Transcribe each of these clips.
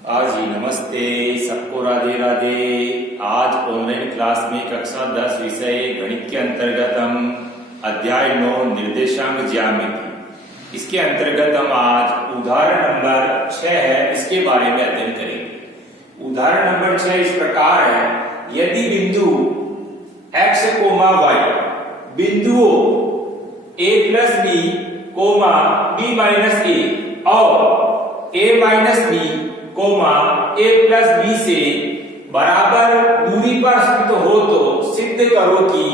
जी नमस्ते, सबको राधे राधे। आज ऑनलाइन क्लास में कक्षा 10 विषय गणित के अंतर्गत हम अध्याय 9 निर्देशांक ज्यामिति, इसके अंतर्गत हम आज उदाहरण नंबर 6 है, इसके बारे में अध्ययन करेंगे। उदाहरण नंबर 6 इस प्रकार है, यदि बिंदु x, y बिंदुओं a plus b, b minus a और a minus b, a plus b से बराबर दूरी पर स्थित हो तो सिद्ध करो कि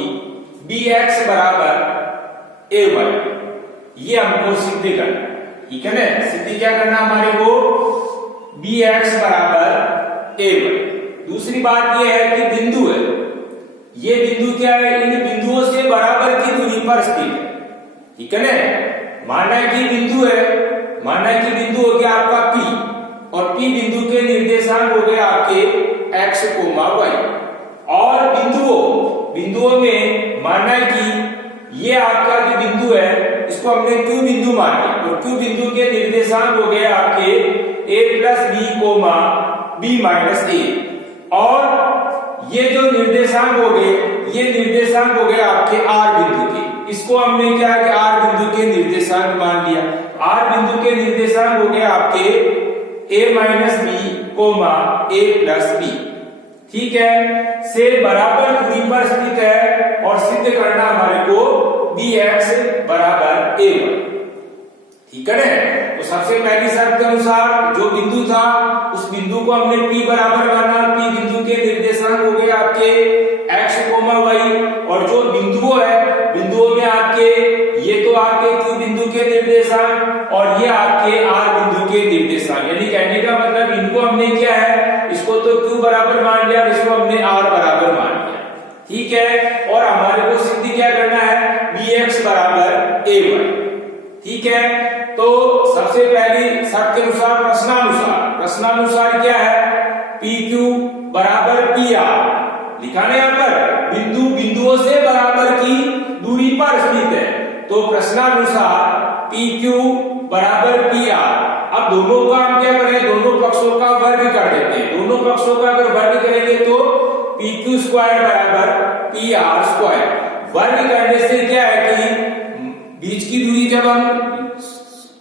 bx बराबर ay। ये हमको सिद्ध करना, ठीक है ना। सिद्ध क्या करना हमारे को, bx बराबर ay। दूसरी बात ये है कि बिंदु है, ये बिंदु क्या है, इन बिंदुओं से बराबर की दूरी पर स्थित है, ठीक है ना। माना कि बिंदु है, माना कि बिंदु हो गया आपका P और P बिंदु के निर्देशांक हो गए आपके x, y और बिंदुओं में माना कि ये आपका जो बिंदु है इसको हमने Q बिंदु मान लिया और Q बिंदु के निर्देशांक हो गए आपके a plus b, b minus a और ये जो निर्देशांक हो गए, ये निर्देशांक हो गए आपके R बिंदु के। इसको हमने क्या है कि R बिंदु के निर्देशांक मान लिया। R बिंदु के निर्देशांक हो गए आपके a minus b, a plus b, ठीक है, से बराबर दूरी पर स्थित है और सिद्ध करना हमारे को bx बराबर a, ठीक है ना। तो सबसे पहली शर्त के अनुसार जो बिंदु था उस बिंदु को हमने P बराबर माना। P बिंदु के निर्देशांक हो गए आपके x, y और जो बिंदुओं है, बिंदुओं में आपके ये तो आपके Q बिंदु के निर्देशांक और ये आपके R बिंदु के निर्देशांक, यानी कहने का मतलब इनको हमने क्या है, इसको तो Q बराबर मान लिया, इसको हमने R बराबर मान लिया, ठीक है। और हमारे को सिद्ध क्या करना है, bx बराबर ay, ठीक है। तो सबसे पहली शर्त के अनुसार प्रश्नानुसार क्या है, PQ बराबर PR लिखा ना यहाँ पर, बिंदुओं से बराबर की दूरी पर स्थित है, तो प्रश्नानुसार PQ बराबर PR। अब दोनों का हम क्या करें, दोनों पक्षों का वर्ग कर देते हैं। दोनों पक्षों का अगर वर्ग करेंगे तो PQ स्क्वायर बराबर PR स्क्वायर। वर्ग करने से क्या है कि बीच की दूरी, जब हम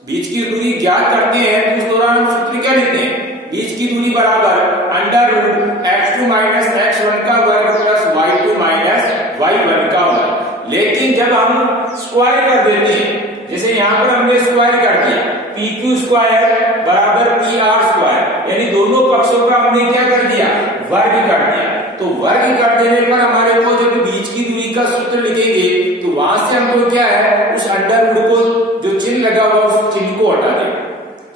बीच की दूरी ज्ञात करते हैं तो उस दौरान हम सूत्र क्या लेते हैं, बीच की दूरी बराबर under root x2 minus x1 का वर्ग प्लस y2 माइनस y1 का वर्ग। लेकिन जब हम स्क्वायर कर देते हैं, जैसे यहाँ पर हमने स्क्वायर कर दिया, PQ स्क्वायर बराबर PR स्क्वायर, यानी दोनों पक्षों का हमने क्या कर दिया, वर्ग कर दिया। तो वर्ग कर देने पर हमारे को जब बीच की दूरी का सूत्र लिखेंगे तो वहां से हमको क्या है, उस अंडर रूट को जो चिन्ह लगा हुआ उस चिन्ह को हटा देना,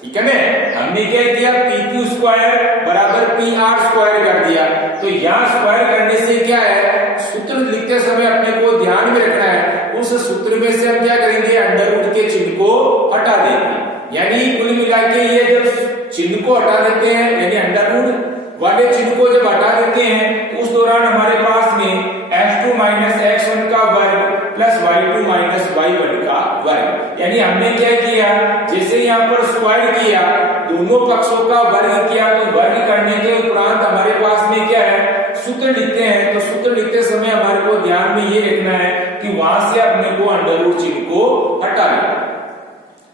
ठीक है ना। हमने क्या किया, PQ स्क्वायर बराबर PR स्क्वायर कर दिया। तो यहाँ स्क्वायर करने से क्या है, सूत्र लिखते समय अपने को ध्यान में रखना है, उस सूत्र में से हम क्या करेंगे, अंडर रूट के चिन्ह को हटा देंगे। यानी कुल मिला के ये जब चिन्ह को हटा देते हैं, यानी अंडर रूट वाले चिन्ह को जब हटा देते हैं तो उस दौरान हमारे पास में x2 माइनस x1 का वर्ग प्लस y2 माइनस y1 का वर्ग। यानी हमने क्या किया, जैसे यहाँ पर स्क्वायर किया, दोनों पक्षों का वर्ग किया, तो वर्ग करने के उपरांत हमारे पास में क्या है, सूत्र लिखते हैं। तो सूत्र लिखते समय हमारे को ध्यान में ये रखना है कि वहां से अपने को अंडर रूट चिन्ह को हटा लेना,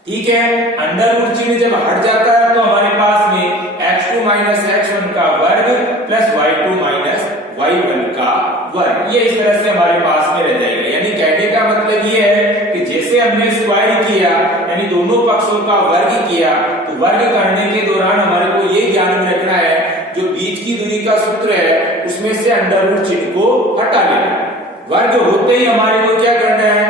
ठीक है। अंडर रूट चिन्ह जब हट जाता है तो हमारे पास में x2 माइनस x1 का वर्ग प्लस y2 माइनस y1 का वर्ग, ये इस तरह से हमारे पास में रह जाएगा। यानी कहने का मतलब ये है कि जैसे हमने स्क्वायर किया, यानी दोनों पक्षों का वर्ग किया, तो वर्ग करने के दौरान हमारे को ये ध्यान में रखना है, जो बीच की दूरी का सूत्र है उसमें से अंडर रूट चिन्ह को हटा लेना। वर्ग होते ही हमारे को क्या करना है,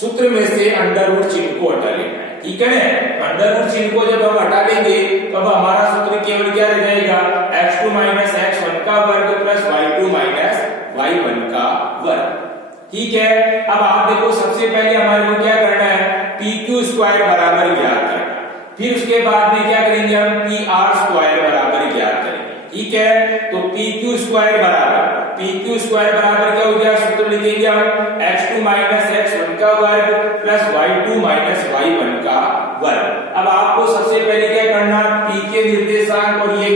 सूत्र में से अंडर रूट चिन्ह को हटा लेना है, ठीक है ना। अंडर रूट चिन्ह को जब हम हटा लेंगे तब हमारा सूत्र केवल क्या रह जाएगा, x2 माइनस x1 का वर्ग प्लस y2 माइनस y1 का वर्ग, ठीक है। अब आप देखो, सबसे पहले हमारे को क्या करना है, PQ स्क्वायर बराबर ज्ञात करना, फिर उसके बाद में क्या करेंगे, हम PR स्क्वायर बराबर ज्ञात करेंगे, ठीक है। तो PQ स्क्वायर बराबर क्या हो गया, सूत्र लिखेंगे हम x2 माइनस x1 का वर्ग प्लस y2 माइनस y1 का वर्ग। अब आपको सबसे पहले क्या करना, P के निर्देशांक और ये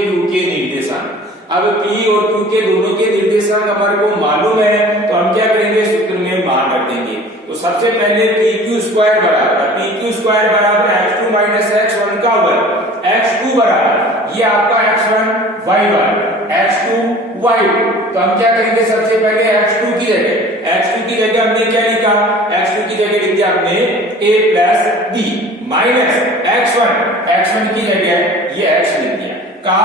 सबसे पहले pq स्क्वायर बराबर pq स्क्वायर बराबर x2 माइनस x1 का वर्ग, x2 बराबर ये आपका x1 y1 x2 y2। तो हम क्या करेंगे, सबसे पहले x2 की जगह हमने क्या लिखा, x2 की जगह लिख दिया हमने a plus b minus x1 की जगह ये x लिख दिया का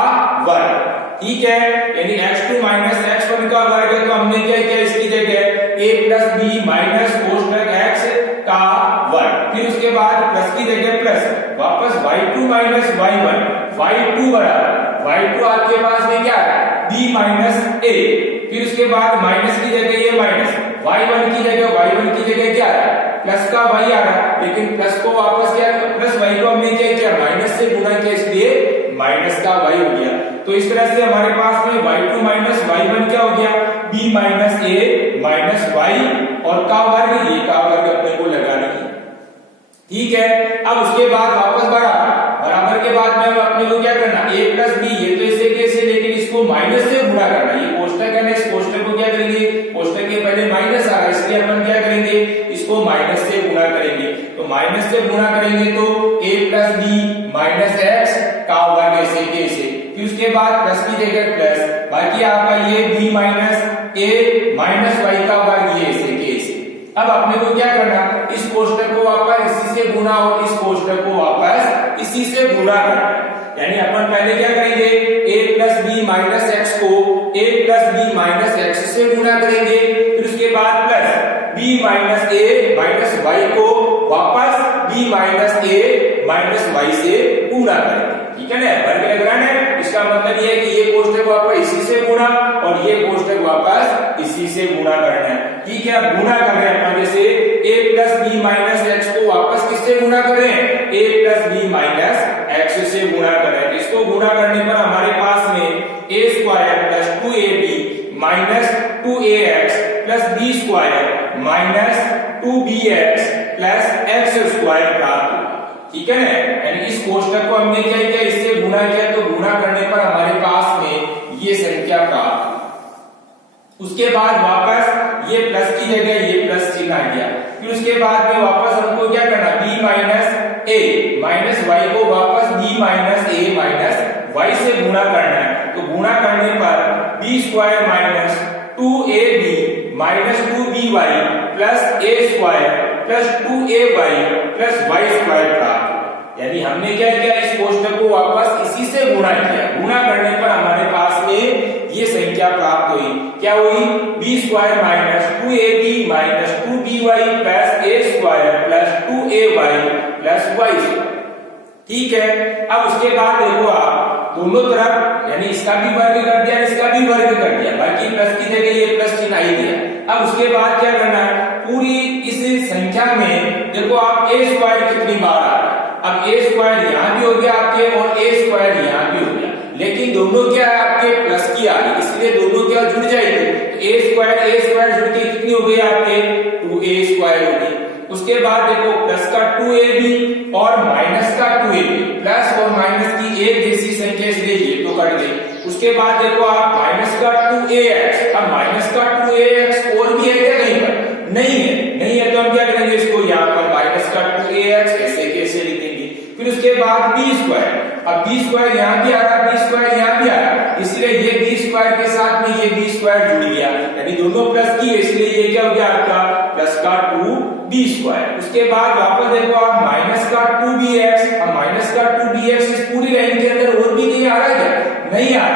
वर्ग, ठीक है। यानी x2 माइनस x1 का वर्ग है, तो हमने क्या किया, इसकी जगह a प्लस b माइनस कोष्टक x का वर्ग, फिर उसके बाद प्लस की जगह प्लस, वापस y2 माइनस y2 बराबर y2 आपके पास में क्या है b माइनस a, फिर उसके बाद माइनस की जगह ये माइनस, y1 की जगह क्या है प्लस का y आ रहा है, लेकिन प्लस को वापस क्या प्लस y को हमने क्या किया माइनस से गुणा किया, इसलिए माइनस का y हो गया। तो इस तरह से हमारे पास में y2 माइनस y1 क्या हो गया b minus a minus y और का वर्ग, ये का वर्ग अपने को लगाना है, ठीक है। अब उसके बाद वापस बराबर के बाद में अपने को क्या करना, a प्लस b, ये तो इसे कैसे, लेकिन इसको माइनस से गुणा करना, ये कोष्टक है ना, इस कोष्टक को क्या करेंगे, कोष्टक के पहले माइनस आ रहा है, इसलिए अपन क्या करेंगे, इसको माइनस से गुणा करेंगे। तो माइनस से गुणा करेंगे तो a plus b minus x का वर्ग ऐसे के ऐसे, फिर उसके बाद प्लस की जगह प्लस, बाकी आपका ये b minus a minus y का वर्ग, ये ऐसे के ऐसे। अब अपने को क्या करना, इस कोष्टक को वापस इसी से गुणा और इस कोष्टक को वापस इसी से गुणा करना, यानी अपन पहले क्या करेंगे, a plus b minus x को a plus b minus x से गुणा करेंगे, फिर उसके बाद plus b minus a minus y को वापस b minus a minus y से गुणा करेंगे, ठीक है ना, वर्ग लग रहा है। इसका मतलब ये है कि ये कोष्टक वापस इसी से गुणा और ये कोष्टक वापस इसी से गुणा करना है, ठीक है। अब गुणा कर रहे हैं अपन, जैसे a plus b minus x को वापस किससे गुणा कर रहे हैं, a plus b minus x से गुणा कर रहे हैं। इसको गुणा करने पर हमारे पास में a square plus 2ab minus 2ax plus b square minus 2bx plus x square प्राप्त हुआ, ठीक है ना। यानी इस कोष्टक को हमने क्या किया, इससे गुणा किया, तो गुणा करने पर हमारे पास में ये संख्या प्राप्त हुई। उसके बाद वापस ये प्लस की जगह ये प्लस चिन्ह आ गया, फिर उसके बाद में वापस हमको क्या करना, b minus a minus y को वापस b minus a minus y से गुणा करना है। तो गुणा करने पर b square minus 2ab minus 2by plus a square plus 2ay plus y square प्राप्त, यानी हमने क्या किया, इस कोष्टक को वापस इसी से गुणा किया, गुणा करने पर हमारे पास में ये संख्या प्राप्त हुई, क्या हुई, b square minus 2ab minus 2by plus a square plus 2ay plus y square, ठीक है। अब उसके बाद देखो आप दोनों तरफ, यानी इसका भी वर्ग कर दिया, इसका भी वर्ग कर दिया, बाकी प्लस की जगह ये प्लस चिन्ह ही दिया। अब उसके बाद क्या करना है, पूरी इस संख्या में देखो आप a स्क्वायर कितनी बार आ रहा है, अब a स्क्वायर यहाँ भी हो गया आपके और a स्क्वायर यहाँ भी हो गया, लेकिन दोनों क्या है आपके प्लस की आ रही, इसलिए दोनों क्या जुड़ जाएगी, तो a स्क्वायर जुड़ के कितनी हो गई आपके 2a स्क्वायर होगी। उसके बाद देखो प्लस का 2ab और माइनस का 2ab, प्लस और माइनस की एक जैसी संख्या, इसलिए ये तो कट गई। उसके बाद देखो आप माइनस का 2ax, अब माइनस का 2ax और भी है क्या कहीं पर, नहीं है, तो हम क्या करेंगे, इसको यहाँ पर माइनस का 2ax ऐसे कैसे लिखेंगे। फिर उसके बाद b स्क्वायर, अब b स्क्वायर यहाँ भी आ रहा है, b स्क्वायर यहाँ भी आ रहा है, इसलिए ये b स्क्वायर के साथ में ये b स्क्वायर जुड़ गया, यानी दोनों प्लस की, इसलिए ये क्या हो गया आपका प्लस का 2b स्क्वायर। उसके बाद वापस देखो आप माइनस का 2bx, अब माइनस का 2bx इस पूरी लाइन के अंदर और भी कहीं आ रहा है क्या, नहीं आ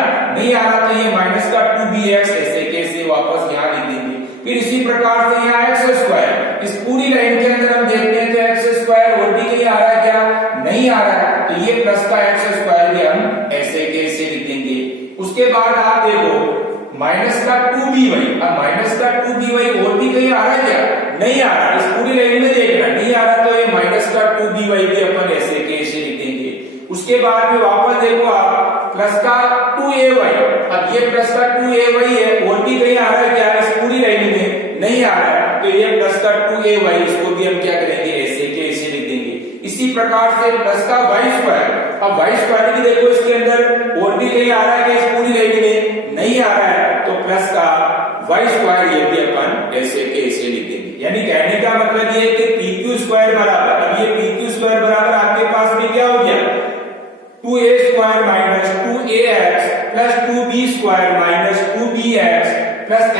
रहा, तो ये माइनस का 2bx ऐसे कैसे वापस यहाँ लिख देंगे। फिर इसी प्रकार से यहाँ एक्स स्क्वायर, इस पूरी लाइन के अंदर हम देखते हैं तो एक्स स्क्वायर और भी कहीं आ रहा है क्या, नहीं आ रहा है, तो ये प्लस का एक्स स्क्वायर भी हम ऐसे कैसे लिख देंगे। उसके बाद आप देखो माइनस का 2by, अब माइनस का 2by और भी कहीं आ रहा है क्या, नहीं आ रहा, इस पूरी लाइन में देखना नहीं आ रहा, तो ये माइनस का 2by भी अपन ऐसे कैसे लिख देंगे। उसके बाद में वापस देखो आप प्लस का 2ay, अब ये प्लस का 2ay है और भी कहीं आ रहा है क्या, इस पूरी लाइन में नहीं आ रहा है, तो ये प्लस का 2ay, इसको भी हम क्या करेंगे ऐसे के ऐसे लिख देंगे। इसी प्रकार से प्लस का y स्क्वायर, अब y स्क्वायर भी देखो इसके अंदर और भी कहीं आ रहा है कि इस पूरी लाइन में नहीं आ रहा है, तो प्लस का y स्क्वायर ये भी अपन ऐसे के ऐसे लिख देंगे। यानी कहने का मतलब ये है कि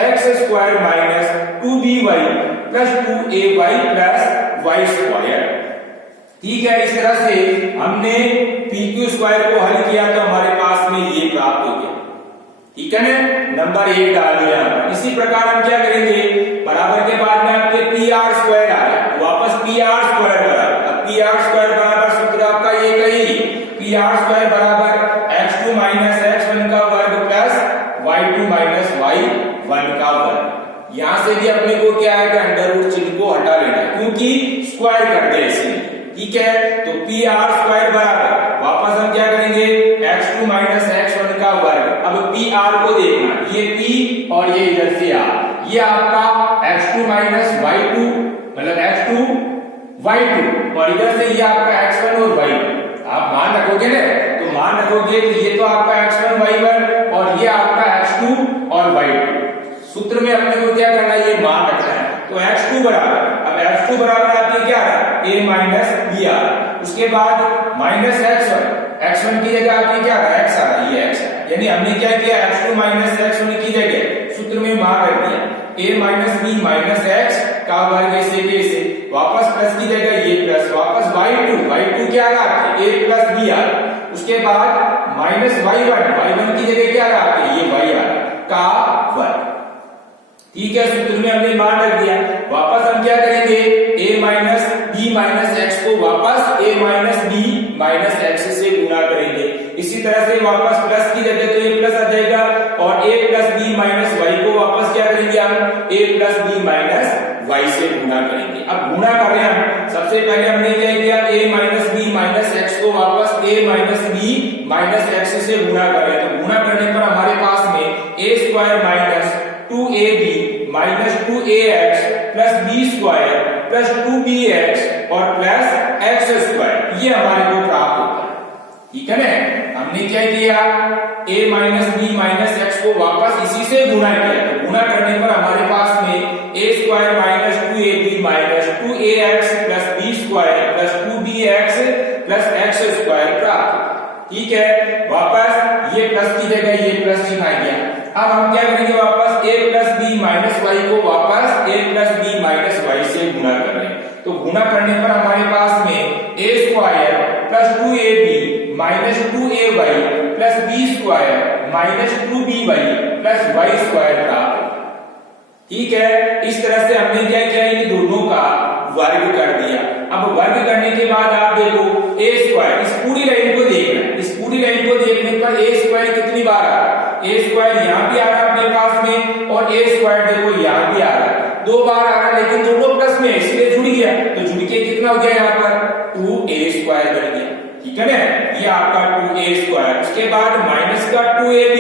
x square minus 2by plus 2ay plus y square. ठीक है, इस तरह से हमने PQ स्क्वायर को हल किया तो हमारे पास में ये प्राप्त हो गया। ठीक है ना, नंबर 1 डाल दिया। इसी प्रकार हम क्या करेंगे, बराबर के बाद में आपके PR स्क्वायर आ रहा है, वापस PR स्क्वायर बराबर। अब PR स्क्वायर बराबर सूत्र आपका ये कही, PR स्क्वायर बराबर x2 माइनस x1 का वर्ग प्लस y2 माइनस y1 का वर्ग। यहां से भी अपने को क्या है कि अंडर रूट चिन्ह को हटा लेना है क्योंकि स्क्वायर कर दिया इसलिए। ठीक है, तो PR स्क्वायर बराबर वापस हम क्या करेंगे, x2 माइनस x1 का वर्ग। अब PR को देखना, ये P और ये इधर से R, ये आपका x2 माइनस y2 मतलब x2 y2 और इधर से ये आपका x1 और y1। आप मान रखोगे ना, तो मान रखोगे तो ये तो आपका x1 y1 और ये आपका x2 और y2। सूत्र में अपने को क्या करना है, ये मान रखना है। तो x2 बराबर, अब x2 बराबर आपके क्या है, a माइनस बी आर। उसके बाद माइनस x1 की जगह आपकी क्या है, x आ रहा है, ये x है। यानी हमने क्या किया, x2 माइनस x1 की जगह सूत्र में मान रख दिया a minus b minus x का वर्ग ऐसे कैसे, वापस प्लस की जगह ये प्लस, वापस y2 क्या रहा आपके a प्लस बी आर। उसके बाद माइनस y1 की जगह क्या रहा आपके, ये y आर का वर्ग। ठीक है, सूत्र में हमने मान रख दिया। वापस हम क्या करेंगे, a minus b minus x को वापस a minus b minus x से गुणा करेंगे। इसी तरह से वापस प्लस की जगह तो ये प्लस आ जाएगा और a plus b minus y को वापस क्या करेंगे हम, a plus b minus y से गुणा करेंगे। अब गुणा कर रहे हैं, सबसे पहले हमने क्या किया, a minus b minus x को वापस a minus b minus x से गुणा कर रहे हैं। तो गुणा करने पर हमारे पास में a square minus 2ab minus 2ax plus b square plus 2bx और प्लस x स्क्वायर, ये हमारे को प्राप्त होता है। ठीक है ना, हमने क्या किया, a minus b minus x को वापस इसी से गुणा किया। तो गुणा करने पर हमारे पास में a square minus 2ab minus 2ax plus b square plus 2bx plus x square प्राप्त। ठीक है, वापस ये प्लस की जगह ये प्लस चिन्ह आ गया। अब हम क्या करेंगे, वापस a plus b minus y को वापस a plus b minus y से गुणा कर रहे हैं। तो गुणा करने पर हमारे पास में a square plus 2ab minus 2ay plus b square minus 2by plus y square प्राप्त। ठीक है, इस तरह से हमने क्या किया, इन दोनों का वर्ग कर दिया। अब वर्ग करने के बाद आप देखो a स्क्वायर, इस पूरी लाइन को देखना, इस पूरी लाइन को देखने पर a स्क्वायर कितनी बार आ रहा है, a स्क्वायर यहाँ भी आ रहा है अपने पास में और a स्क्वायर देखो यहाँ भी आ रहा है, 2 बार आ रहा है लेकिन दोनों प्लस में इसलिए जुड़ गया। तो जुड़ के कितना हो गया यहाँ पर 2a स्क्वायर बन गया। ठीक है ना, ये आपका 2a स्क्वायर। उसके बाद माइनस का 2ab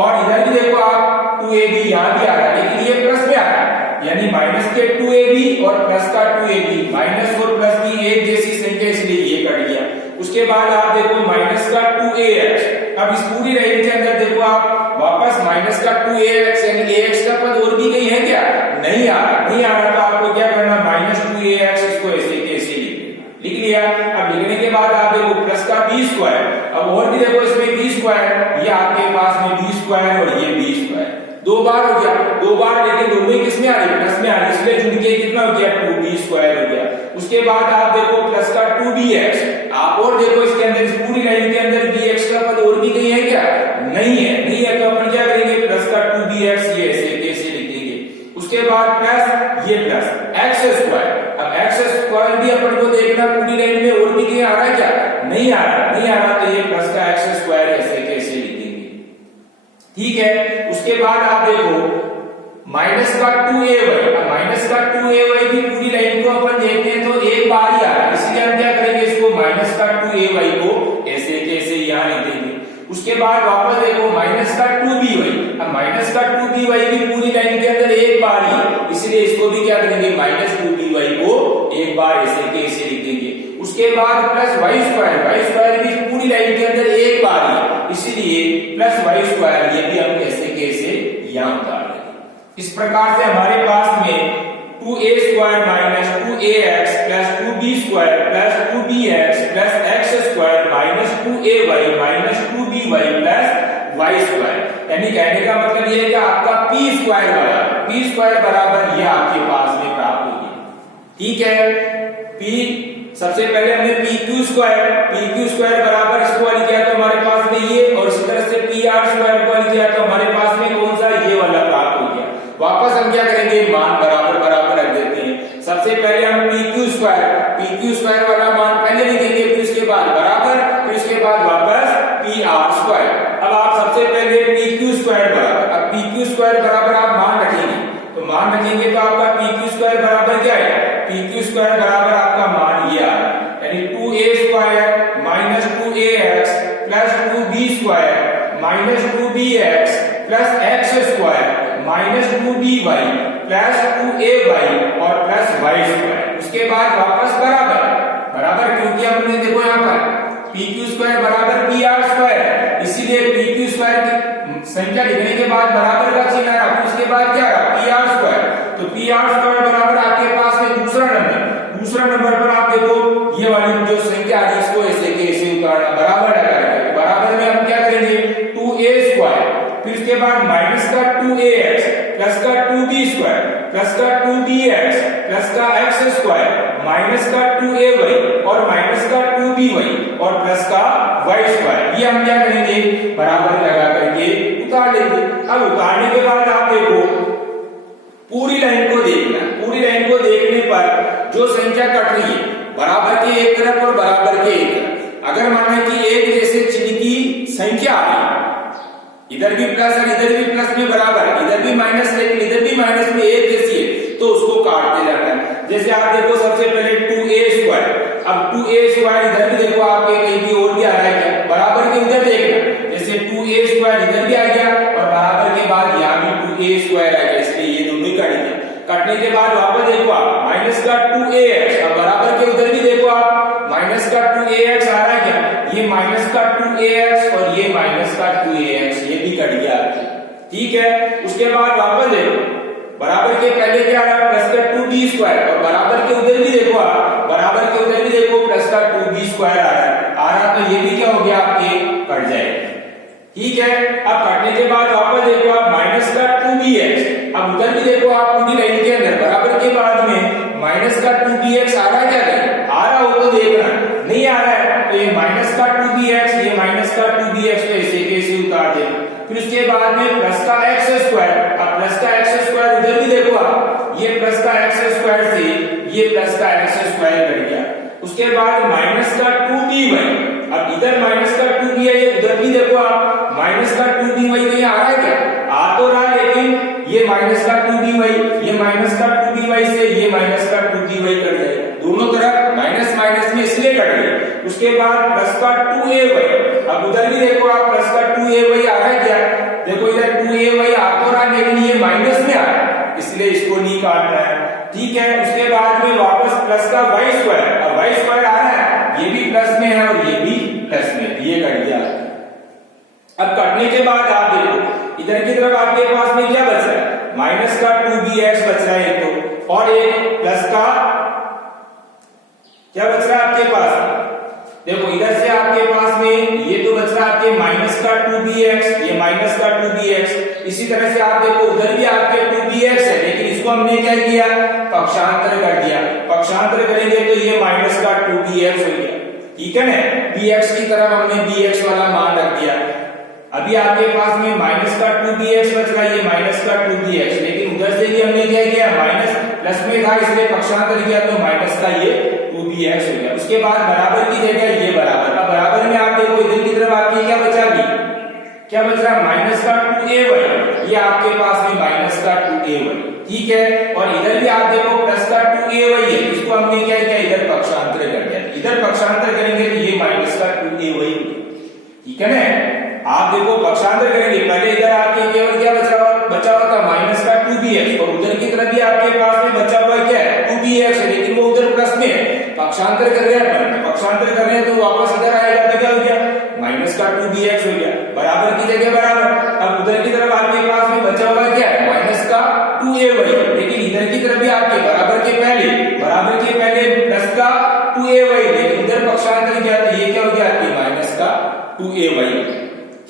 और इधर भी देखो आप 2ab यहाँ भी आ रहा है लेकिन ये प्लस में आ रहा है, यानी माइनस के 2ab और प्लस का 2ab, माइनस और प्लस की एक जैसी संख्या इसलिए ये कट गया। उसके बाद आप देखो माइनस का 2ax। अब इस पूरी लाइन के अंदर देखो आप वापस माइनस का 2ax यानी ax का पद और भी कहीं है क्या, नहीं आ रहा, नहीं आ रहा। तो आपको क्या करना, माइनस 2ax इसको ऐसे कैसे लिख लिया। अब लिखने के बाद आप देखो प्लस का b स्क्वायर, अब और भी देखो इसमें b स्क्वायर, ये आपके पास में b स्क्वायर और ये b स्क्वायर 2 बार हो गया, 2 बार लेकिन दोनों ही किसमें आ रही, प्लस में आ रही, इसलिए जुड़ के कितना हो गया 2b स्क्वायर हो गया। उसके बाद आप देखो प्लस का 2bx, आप और देखो इसके अंदर इस पूरी लाइन के अंदर bx का पद और भी कहीं है क्या, नहीं है, नहीं है। तो अपन क्या करेंगे, प्लस का 2bx ये ऐसे लिख देंगे। उसके बाद प्लस ये प्लस x स्क्वायर। अब x स्क्वायर भी अपन को देखना पूरी लाइन में और भी कहीं आ रहा है क्या, नहीं आ रहा, नहीं आ रहा। तो ये प्लस का x स्क्वायर ऐसे कैसे लिख देंगे। ठीक है, उसके बाद आप देखो माइनस का 2ay, अब माइनस का 2ay भी पूरी लाइन को अपन देखते हैं तो एक बार ही आ रहा है, इसलिए हम क्या करेंगे, इसको माइनस का 2ay को ऐसे कैसे यहां लिख देंगे। उसके बाद वापस देखो माइनस का 2by, अब माइनस का 2by भी पूरी लाइन के अंदर एक बार ही, इसलिए इसको भी क्या करेंगे, माइनस 2by को एक बार ऐसे कैसे लिख देंगे। उसके बाद प्लस y स्क्वायर भी पूरी लाइन के अंदर एक बार ही, इसलिए प्लस y स्क्वायर ये भी हम कैसे यहां उतार देंगे। इस प्रकार से हमारे पास में 2a square minus 2ax plus 2b square plus 2bx plus x square minus 2ay minus 2by plus y square, यानी कहने का मतलब ये है कि आपका p स्क्वायर बराबर पी स्क्वायर बराबर ये आपके पास में प्राप्त हो गया। ठीक है, पी सबसे पहले हमने पी क्यू स्क्वायर बराबर इसको हल किया तो हमारे पास में ये, और इसी तरह से पी आर स्क्वायर को हल किया तो हमारे पास में कौन सा ये वाला प्राप्त हो गया। वापस हम क्या करेंगे, मान बराबर बराबर रख देते हैं। सबसे पहले हम पी क्यू स्क्वायर वाला मान पहले लिखेंगे, फिर उसके बाद बराबर, फिर उसके बाद वापस पी आर स्क्वायर। अब आप सबसे पहले पी क्यू स्क्वायर बराबर, अब पी क्यू स्क्वायर बराबर आप मान रखेंगे, तो मान रखेंगे तो आपका पी क्यू स्क्वायर बराबर क्या है, पी क्यू स्क्वायर बराबर आपका मान ये आ रहा है, यानी 2a square minus 2ax plus 2b square minus 2bx plus x square minus 2by plus 2ay और प्लस y स्क्वायर। उसके बाद वापस बराबर, क्योंकि हमने देखो यहाँ पर पी क्यू स्क्वायर बराबर पी आर स्क्वायर, इसीलिए पी क्यू स्क्वायर की संख्या लिखने के बाद बराबर का चिन्ह रहा, फिर उसके बाद क्या रहा, पी आर स्क्वायर। तो पी आर स्क्वायर बराबर आपके पास में दूसरा नंबर पर आप देखो ये वाली जो संख्या है इसको ऐसे के ऐसे उतारना, बराबर लगाएंगे। तो बराबर में हम क्या करेंगे, 2a स्क्वायर, फिर उसके बाद माइनस का 2ax प्लस का 2b स्क्वायर प्लस का 2bx प्लस का x स्क्वायर माइनस का 2ay और माइनस का 2by और प्लस का y स्क्वायर, ये हम क्या करेंगे, बराबर लगा करके उतार लेंगे। अब उतारने के बाद आप देखो पूरी लाइन को देखना, पूरी लाइन को देखने पर जो संख्या कट रही है बराबर के एक तरफ और बराबर के एक तरफ, अगर माना कि एक जैसे चिन्ह की संख्या आ रही, इधर भी प्लस और इधर भी प्लस में बराबर, इधर भी माइनस लेकिन इधर भी माइनस में एक जैसी है, तो उसको काटते जाना है। जैसे आप देखो सबसे पहले 2a स्क्वायर, अब 2a स्क्वायर इधर भी देखो आपके कहीं भी और भी आ रहा है क्या, बराबर के उधर देखना, जैसे 2a स्क्वायर इधर भी आ गया और बराबर के बाद यहाँ भी 2a स्क्वायर आ गया, इसलिए ये दोनों ही कट गए। कटने के बाद वापस देखो आप माइनस का 2ax, अब बराबर के उधर भी देखो आप माइनस का 2ax आ रहा है क्या, ये माइनस का 2ax और ये माइनस का 2ax, ये भी कट गया। ठीक है, उसके बाद वापस देखो बराबर के पहले क्या आ रहा है, प्लस का 2b स्क्वायर, और बराबर के उधर भी देखो आप, बराबर के उधर भी देखो प्लस का 2b स्क्वायर आ रहा तो ये भी क्या हो गया, आपके कट जाएगा। ठीक है, अब कटने के बाद वापस देखो आप माइनस का 2bx, अब उधर भी देखो आप पूरी लाइन के अंदर बराबर के बाद में माइनस का 2bx आ रहा है क्या, नहीं आ रहा हो तो देखना, नहीं आ रहा है तो ये माइनस का 2bx, ये माइनस का 2bx को ऐसे कैसे उतार देना। फिर उसके बाद में प्लस का x स्क्वायर, अब प्लस का x स्क्वायर उधर भी देखो आप, ये प्लस का x स्क्वायर से ये प्लस का x स्क्वायर कट गया। उसके बाद माइनस का 2by, अब इधर माइनस का 2by है, उधर भी देखो आप माइनस का 2by कहीं आ रहा है क्या, आ तो रहा है, लेकिन ये माइनस का 2by, ये माइनस का 2by से ये माइनस का 2by कट जाएगा, दोनों तरफ माइनस माइनस में इसलिए कट गए। उसके बाद प्लस का 2ay, अब उधर भी देखो आप प्लस का 2ay आ रहा है क्या, देखो इधर 2ay आ तो रहा है लेकिन ये माइनस में आ रहा है, इसलिए इसको नहीं काटना है। ठीक है, उसके बाद में वापस प्लस का y स्क्वायर, अब y स्क्वायर आ रहा है, ये भी प्लस में है और ये भी प्लस में, ये कट गया। अब कटने के बाद आप देखो इधर की तरफ आपके पास में क्या बच रहा है, माइनस का 2bx बच रहा है एक तो, और एक प्लस का क्या बच रहा है आपके पास, देखो इधर से आपके पास में ये तो बच रहा है आपके माइनस का 2bx, ये माइनस का 2bx, इसी तरह से आप देखो उधर भी आपके 2bx है, लेकिन इसको हमने क्या किया, पक्षांतर कर दिया, पक्षांतर करेंगे तो ये माइनस का 2bx हो गया। ठीक है ना, bx की तरफ हमने bx वाला मान रख दिया। अभी आपके पास में माइनस का 2bx बच रहा है, ये माइनस का 2bx, लेकिन उधर से भी हमने क्या किया, माइनस प्लस में था इसलिए पक्षांतर किया तो माइनस का ये 2bx हो गया। उसके बाद बराबर की जगह ये बराबर, अब बराबर में आप देखो इधर की तरफ आपकी क्या बचा, क्या बच रहा है, माइनस का 2ay, ये आपके पास में माइनस का 2ay। ठीक है, और इधर भी आप देखो प्लस का 2ay है, इसको हमने क्या किया, इधर पक्षांतर कर दिया, इधर पक्षांतर करेंगे तो ये माइनस का 2ay। ठीक है ना, आप देखो पक्षांतर करेंगे, पहले इधर आपके केवल क्या बचा हुआ था माइनस का 2bx, और उधर की तरफ भी आपके पास में बचा हुआ क्या है 2bx है, लेकिन वो उधर प्लस में है, पक्षांतर कर रहे हैं, पक्षांतर कर रहे हैं तो वापस इधर आएगा तो क्या हो गया, माइनस का 2bx हो गया, बराबर की जगह बराबर। अब उधर की तरफ आपके पास में बचा हुआ क्या है, माइनस का 2ay, लेकिन इधर की तरफ भी आपके बराबर के पहले प्लस का 2ay, लेकिन उधर पक्षांतर किया तो ये क्या हो गया, माइनस का 2ay।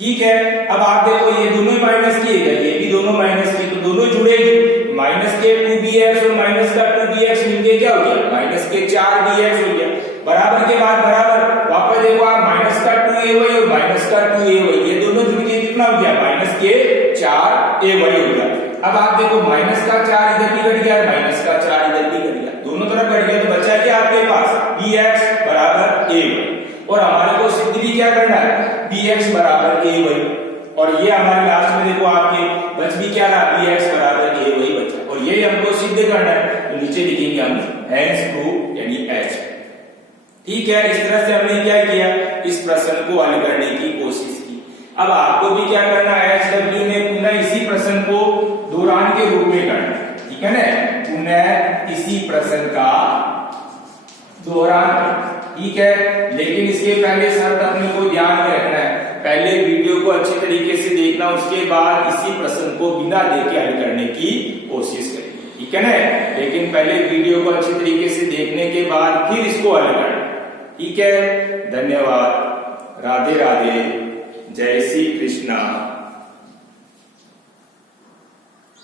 ठीक है। अब आप देखो ये दोनों माइनस किए गए, ये भी दोनों माइनस की, तो दोनों जुड़ेगी। माइनस के 2bx और माइनस का 2bx मिलके क्या हो गया, माइनस के 4bx हो गया। बराबर के बाद बराबर, वापस देखो आप माइनस का 2ay और माइनस का 2ay, ये दोनों जुड़ के कितना हो गया, माइनस के 4ay हो गया। अब आप देखो माइनस का 4 इधर भी कट गया, माइनस का 4 इधर भी कट गया, दोनों तरफ कट गया, तो बचा क्या आपके पास, bx बराबर ay। और हमारे को सिद्ध भी क्या करना है, bx बराबर ay। और ये हमारे लास्ट में देखो आपके बच भी क्या रहा, bx बराबर ay बचा। और ये हमको सिद्ध करना है, तो नीचे लिखेंगे हम हेंस प्रूव यानी h। ठीक है, इस तरह से हमने क्या किया, इस प्रश्न को हल करने की कोशिश की। अब आपको भी क्या करना है, HW में पुनः इसी प्रश्न को दोहरान के रूप में करना है। ठीक है ना, पुनः इसी प्रश्न का दोहरान। ठीक है, लेकिन इसके पहले शर्त अपने को ध्यान में रखना है, पहले वीडियो को अच्छे तरीके से देखना, उसके बाद इसी प्रश्न को बिना देखे हल करने की कोशिश करेंगे। ठीक है ना, लेकिन पहले वीडियो को अच्छे तरीके से देखने के बाद फिर इसको हल करना। ठीक है, धन्यवाद, राधे राधे, जय श्री कृष्णा।